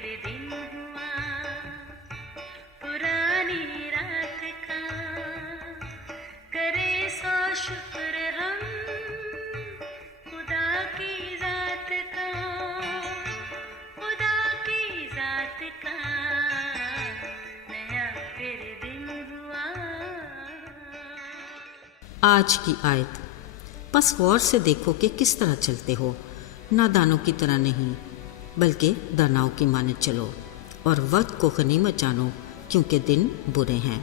फिर दिन हुआ पुरानी रात का, करे सो शुक्र हम खुदा की जात का, खुदा की जात का, नया फिर दिन हुआ। आज की आयत। बस गौर से देखो कि किस तरह चलते हो, नादानों की तरह नहीं बल्कि दानाओं की माने चलो, और वक्त को गनीमत जानो क्योंकि दिन बुरे हैं।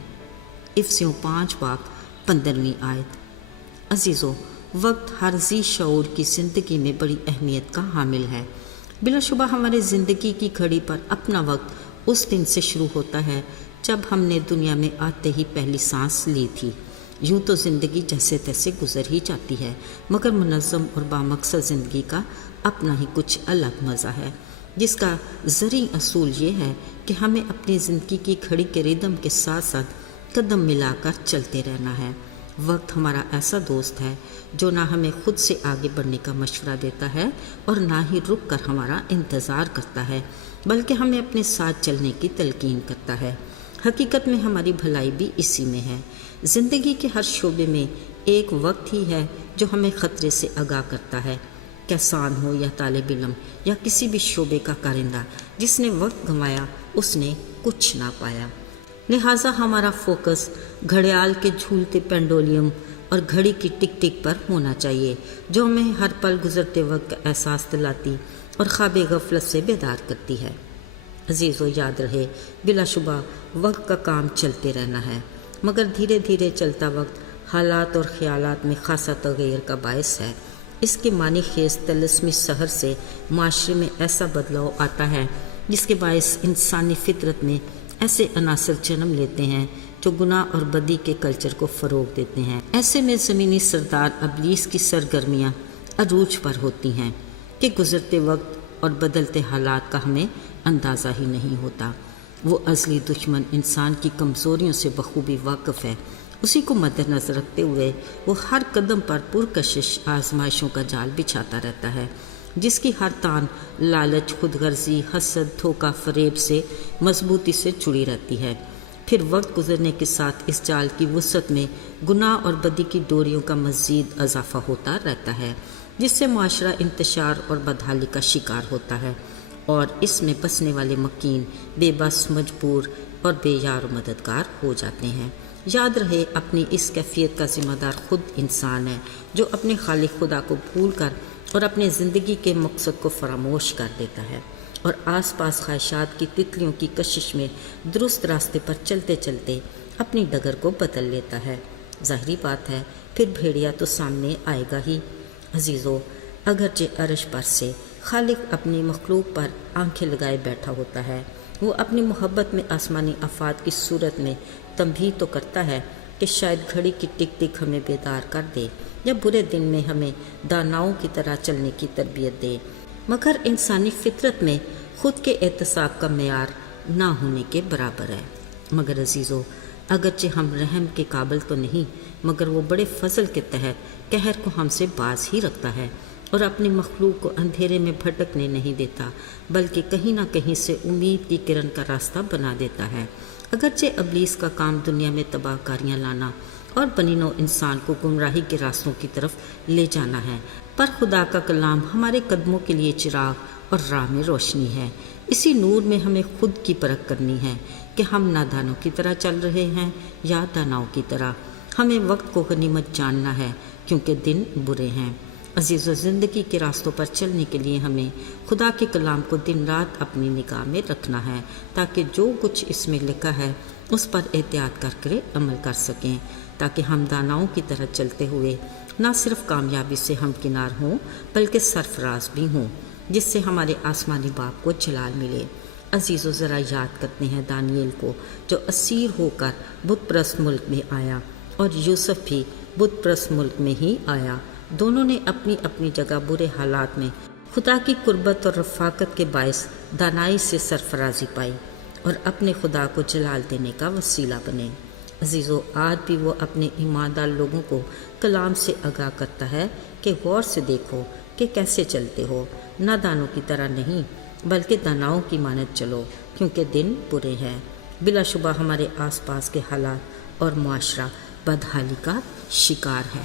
इफ्सियों 5 बाब 15वीं आयत। अजीज़ों, वक्त हर जी शऊर की ज़िंदगी में बड़ी अहमियत का हामिल है। बिलाशुबा हमारी ज़िंदगी की घड़ी पर अपना वक्त उस दिन से शुरू होता है जब हमने दुनिया में आते ही पहली सांस ली थी। यूँ तो ज़िंदगी जैसे तैसे गुजर ही जाती है, मगर मुनज़्ज़म और बामकसद ज़िंदगी का अपना ही कुछ अलग मज़ा है, जिसका ज़री असूल ये है कि हमें अपनी ज़िंदगी की घड़ी के रिदम के साथ साथ कदम मिलाकर चलते रहना है। वक्त हमारा ऐसा दोस्त है जो ना हमें खुद से आगे बढ़ने का मशवरा देता है और ना ही रुक कर हमारा इंतज़ार करता है, बल्कि हमें अपने साथ चलने की तलकीन करता है। हकीकत में हमारी भलाई भी इसी में है। ज़िंदगी के हर शोबे में एक वक्त ही है जो हमें ख़तरे से आगाह करता है। किसान हो या तालिब इल्म या किसी भी शोबे का कारिंदा, जिसने वक्त गंवाया उसने कुछ ना पाया। लिहाजा हमारा फोकस घड़ियाल के झूलते पेंडोलियम और घड़ी की टिक टिक पर होना चाहिए, जो हमें हर पल गुजरते वक्त का एहसास दिलाती और ख्वाब गफलत से बेदार करती है। अजीज़ों, याद रहे, बिलाशुबा वक्त का काम चलते रहना है, मगर धीरे धीरे चलता वक्त हालात और ख़यालात में खासा तग़य्युर का बायस है। इसके मानी खेज़ तलस्मी सहर से माशरे में ऐसा बदलाव आता है जिसके बायस इंसानी फितरत में ऐसे अनासर जन्म लेते हैं जो गुनाह और बदी के कल्चर को फ़रोग़ देते हैं। ऐसे में ज़मीनी सरदार इब्लीस की सरगर्मियाँ अरूज पर होती हैं कि गुज़रते वक्त और बदलते हालात का हमें अंदाज़ा ही नहीं होता। वो अज़ली दुश्मन इंसान की कमज़ोरियों से बखूबी वाकिफ़ है। उसी को मद्देनज़र रखते हुए वो हर कदम पर पुरकशिश आजमाइशों का जाल बिछाता रहता है, जिसकी हर तान लालच, खुदगर्जी, हसद, धोखा, फ़रेब से मजबूती से जुड़ी रहती है। फिर वक्त गुजरने के साथ इस जाल की वुसअत में गुनाह और बदी की डोरियों का मज़ीद इजाफ़ा होता रहता है, जिससे माशरा इंतशार और बदहाली का शिकार होता है और इसमें बसने वाले मकीन बेबस, मजबूर और बेयार व मददगार हो जाते हैं। याद रहे, अपनी इस कैफियत का ज़िम्मेदार खुद इंसान है, जो अपने खालिक खुदा को भूल कर और अपने ज़िंदगी के मकसद को फरामोश कर देता है और आसपास ख्वाहिशात की तितलियों की कशिश में दुरुस्त रास्ते पर चलते चलते अपनी डगर को बदल लेता है। ज़ाहिरी बात है, फिर भेड़िया तो सामने आएगा ही। अजीज़ों, अगरचे अर्श पर से खालिक अपनी मखलूक पर आंखें लगाए बैठा होता है, वो अपनी मोहब्बत में आसमानी आफात की सूरत में तंबीह तो करता है कि शायद घड़ी की टिक टिक हमें बेदार कर दे या बुरे दिन में हमें दानाओं की तरह चलने की तरबियत दे, मगर इंसानी फितरत में खुद के एहतसाब का मेयार ना होने के बराबर है। मगर अजीज़ों, अगरचे हम रहम के काबिल तो नहीं, मगर वो बड़े फजल के तहत कहर को हमसे बाज ही रखता है और अपनी मखलूक को अंधेरे में भटकने नहीं देता, बल्कि कहीं ना कहीं से उम्मीद की किरण का रास्ता बना देता है। अगरचे इब्लीस का काम दुनिया में तबाहकारियाँ लाना और बनीनो इंसान को गुमराही के रास्तों की तरफ ले जाना है, पर खुदा का कलाम हमारे कदमों के लिए चिराग और राह में रोशनी है। इसी नूर में हमें खुद की परख करनी है कि हम नादानों की तरह चल रहे हैं या दानाओं की तरह। हमें वक्त को गनीमत जानना है क्योंकि दिन बुरे हैं। अजीज़, ज़िंदगी के रास्तों पर चलने के लिए हमें खुदा के कलाम को दिन रात अपनी निगाह में रखना है, ताकि जो कुछ इसमें लिखा है उस पर एहतियात करके अमल कर सकें, ताकि हम दानाओं की तरह चलते हुए न सिर्फ कामयाबी से हमकिनार हों बल्कि सरफराज भी हों, जिससे हमारे आसमानी बाप को जलाल मिले। अजीज़ों, ज़रा याद करते हैं दानिएल को, जो असीर होकर बुत परस्त मुल्क में आया, और यूसुफ भी बुत परस्त मुल्क में ही आया। दोनों ने अपनी अपनी जगह बुरे हालात में खुदा की कुर्बत और रफ़ाकत के बायस दानाई से सरफराजी पाई और अपने खुदा को जलाल देने का वसीला बने। अजीज़ों, आज भी वो अपने ईमानदार लोगों को कलाम से आगाह करता है कि गौर से देखो कि कैसे चलते हो, नादानों की तरह नहीं بلکہ داناؤں کی مانند چلو، کیونکہ دن برے ہیں۔ بلا شبہ ہمارے آس پاس کے حالات اور معاشرہ بدحالی کا شکار ہے۔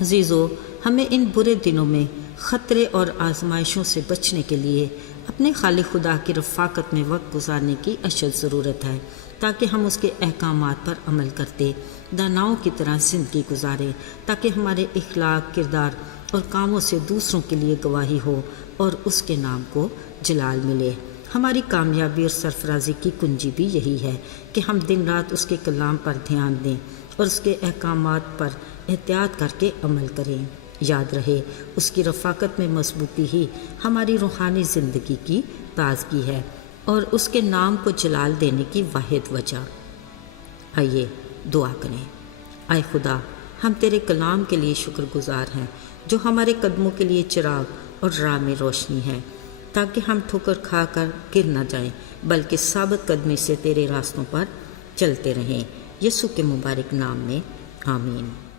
عزیزو، ہمیں ان برے دنوں میں خطرے اور آزمائشوں سے بچنے کے لیے اپنے خالق خدا کی رفاقت میں وقت گزارنے کی اشد ضرورت ہے، تاکہ ہم اس کے احکامات پر عمل کرتے داناؤں کی طرح زندگی گزاریں، تاکہ ہمارے اخلاق، کردار اور کاموں سے دوسروں کے لیے گواہی ہو اور اس کے نام کو جلال ملے۔ ہماری کامیابی اور سرفرازی کی کنجی بھی یہی ہے کہ ہم دن رات اس کے کلام پر دھیان دیں اور اس کے احکامات پر احتیاط کر کے عمل کریں۔ یاد رہے، اس کی رفاقت میں مضبوطی ہی ہماری روحانی زندگی کی تازگی ہے اور اس کے نام کو جلال دینے کی واحد وجہ۔ آئیے دعا کریں۔ اے خدا، ہم تیرے کلام کے لیے شکر گزار ہیں جو ہمارے قدموں کے لیے چراغ اور راہ میں روشنی ہے، تاکہ ہم ٹھوکر کھا کر گر نہ جائیں بلکہ ثابت قدمی سے تیرے راستوں پر چلتے رہیں۔ یسوع کے مبارک نام میں آمین۔